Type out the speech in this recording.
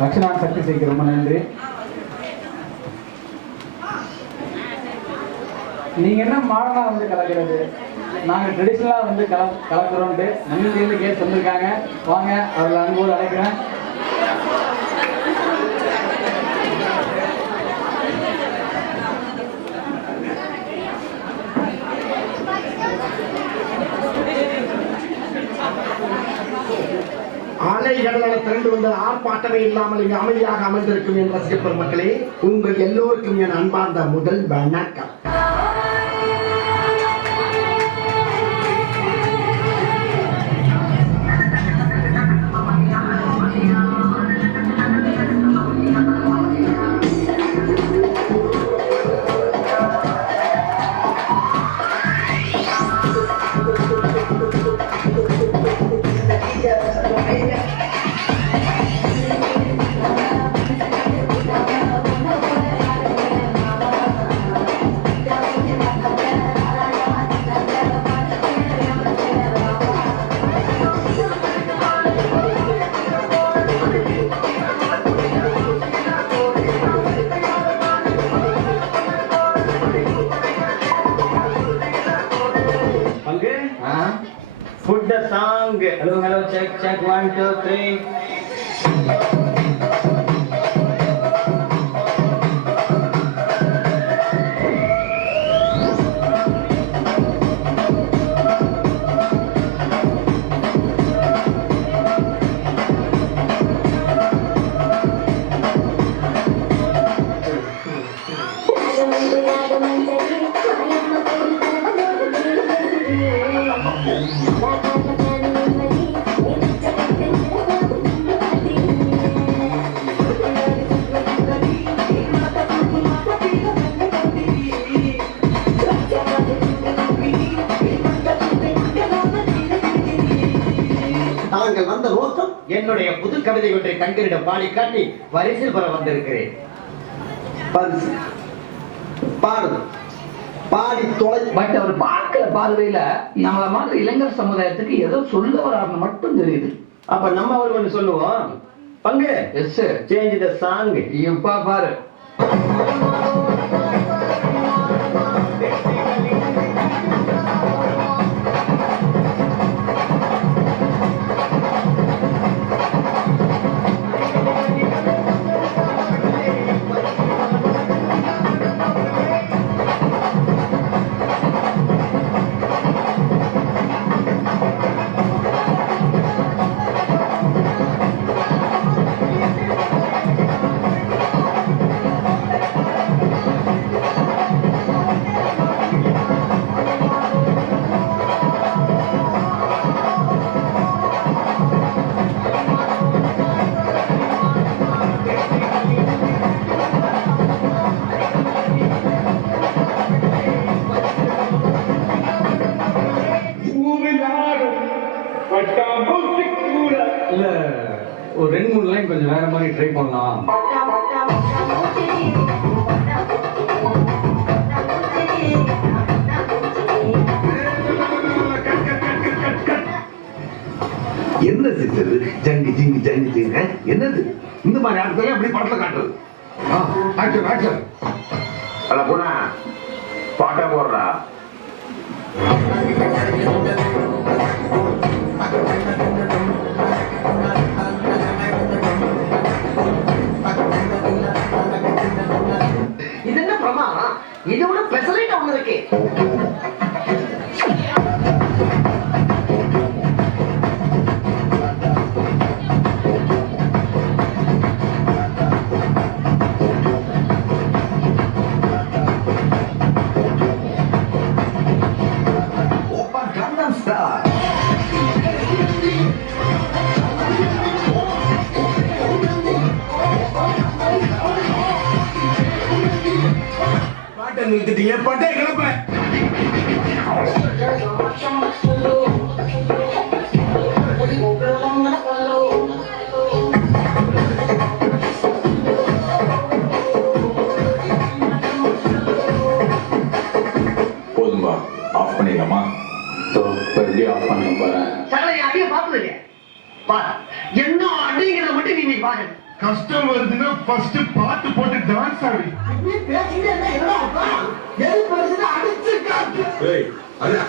லட்சணான் சக்தி செய்ய ரொம்ப நன்றி. நீங்க என்ன மாடர்னா வந்து கலக்கிறது, நாங்க ட்ரெடிஷ்னலா வந்து கலக்குறோம்ட்டு நன்றியிலிருந்து கேட்டு வந்திருக்காங்க. வாங்க அவர்கள் அன்போடு அழைக்கிறேன். அலைகடலால் திரண்டு வந்த ஆர்ப்பாட்டமே இல்லாமல் இங்கு அமைதியாக அமர்ந்திருக்கும் என் ரசிக பெருமக்களே, உங்கள் எல்லோருக்கும் என் அன்பார்ந்த முதல் வணக்கம். Put the song. Hello, check 1 2 3. வந்த நோக்கம் என்னுடைய புது கவிதை ஒன்றை தங்களிடம் பாடி காட்டி பரிசில் பெற வந்திருக்கிறேன். பாடி தொலை. பட் அவர் பார்க்கிற பார்வையில நம்மள மாதிரி இளைஞர் சமுதாயத்துக்கு ஏதோ சொல்ல வரான்னு மட்டும் தெரியுது. அப்ப நம்ம அவர் ஒன்று சொல்லுவோம். பங்கு எஸ் சேஞ்ச் த சாங். இப்ப பாரு. இல்ல ஒரு 2-3 லைன் கொஞ்சம் வேற மாதிரி ட்ரை பண்ணலாம். என்ன சித்தது ஜங்கி ஜிங்கி ஜங்கி ஜிங்க என்னது இந்த மாதிரி ஆட்களே அப்படி படத்தை காட்டுறது. Action action. அட போனா பாட்டா போடுறா. இது என்ன பிரமாதம்? இது ஒரு ஸ்பெஷலைட் ஒண்ணு இருக்கு. பாட்டை நிறுத்திட்டீங்க, பாட்டே கிளப்ப. போதும்பா, ஆஃப் பண்ணிடலாமா? எப்படி ஆஃப் பண்ண போறேன்? சகலை அடிய பார்த்தது இல்லையா? என்ன அடிங்கிற மட்டும் நீ வா. மகன். கஷ்டம் வருதுன்னா ஃபர்ஸ்ட் பாட்டு போட்டு டான்ஸ் ஆடி. இப்படி பேசிட்டே இருந்தா என்னடா அர்த்தம்? எது பெருசுன்னு அடிச்சு காட்டு. ஏய், அண்ணா